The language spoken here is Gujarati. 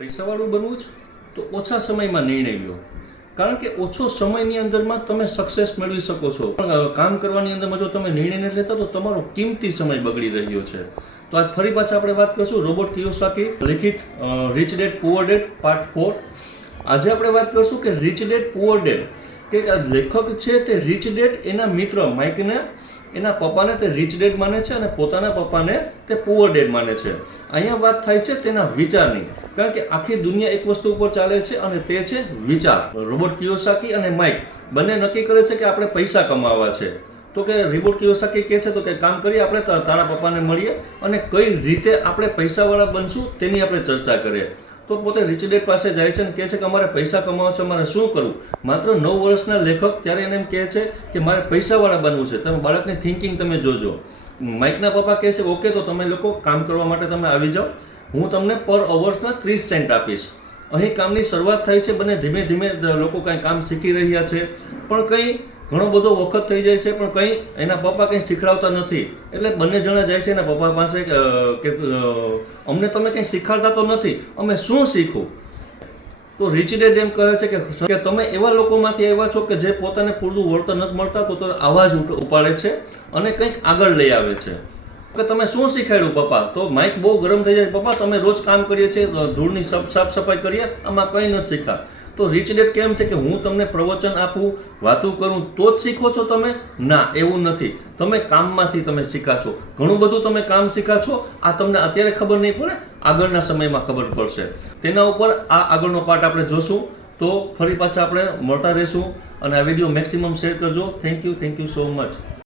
પૈસાવાળું બનવું છે તો ઓછા સમયમાં નિર્ણય લો, કારણ કે ઓછો સમયની અંદરમાં તમે સક્સેસ મેળવી શકો છો. પણ કામ કરવાની અંદરમાં જો તમે નિર્ણય નથી લેતા તો તમારો કિંમતી સમય બગડી રહ્યો છે. તો આજ ફરી પાછા આપણે વાત કરીશું રોબર્ટ કિયોસાકી લિખિત rich dead poor dead part 4. આજે આપણે વાત કરીશું કે રિચ ડેડ પુઅર ડેડ, કે લેખક છે તે રિચ ડેડ એના મિત્ર માઇકને એના પપ્પાને તે રિચ ડેડ માને છે અને પોતાના પપ્પાને તે પુઅર ડેડ માને છે. અહીંયા વાત થાય છે તેના વિચારની, કારણ કે આખી દુનિયા એક વસ્તુ ઉપર ચાલે છે અને તે છે વિચાર. રોબર્ટ કિયોસાકી અને માઇક બંને નક્કી કરે છે કે આપણે પૈસા કમાવા છે. તો કે રોબર્ટ કિયોસાકી કહે છે તો કે કામ કરીએ, આપણે તારા પપ્પાને મળીએ અને કઈ રીતે આપણે પૈસાવાળા બનશું તેની આપણે ચર્ચા કરીએ. તો પોતે રિચ ડેડ પાસે જાય છે અને કહે છે કે અમારે પૈસા કમાવા છે, અમારે શું કરવું. માત્ર 9 વર્ષના લેખક ત્યારે એને એમ કહે છે કે મારે પૈસાવાળા બનવું છે. તમે બાળકની થિંકિંગ તમે જોજો. માઇકના પપ્પા કહે છે ઓકે, તો તમે લોકો કામ કરવા માટે તમે આવી જાઓ, હું તમને પર અવર્સના 30 સેન્ટ આપીશ. અહીં કામની શરૂઆત થાય છે, બંને ધીમે ધીમે લોકો કંઈ કામ શીખી રહ્યા છે, પણ કંઈ ઘણો બધો વખત થઈ જાય છે પણ કંઈ એના પપ્પા કંઈ શીખડાવતા નથી. એટલે બંને જણા જાય છે એના પપ્પા પાસે કે અમને તમે કંઈ શીખવાડતા તો નથી, અમે શું શીખવું. તો રિચ ડેડ એમ કહે છે કે તમે એવા લોકોમાંથી આવ્યા છો કે જે પોતાને પૂરતું વળતર નથી મળતા, તો આવાજ ઉપાડે છે અને કંઈક આગળ લઈ આવે છે કે તમે શું શીખાડ્યું પપ્પા. તો માઇક બહુ ગરમ થઈ જાય, પપ્પા તમે રોજ કામ કરીએ છીએ, ધૂળની સાફ સફાઈ કરીએ, આમાં કંઈ નથી શીખા. તો રિચ ડેડ કેમ છે કે હું તમને પ્રવચન આપું, વાતું કરું તો જ શીખો છો તમે? ના, એવું નથી. તમે કામમાંથી તમે શીખાશો. ઘણું બધું તમે કામ શીખાશો. આ તમને અત્યારે ખબર નહીં પડે, આગળના સમયમાં ખબર પડશે. તેના ઉપર આ આગળનો પાર્ટ આપણે જોશું. તો ફરી પાછા આપણે મળતા રહીશું અને આ વિડીયો મેક્સિમમ શેર કરજો. Thank you so much.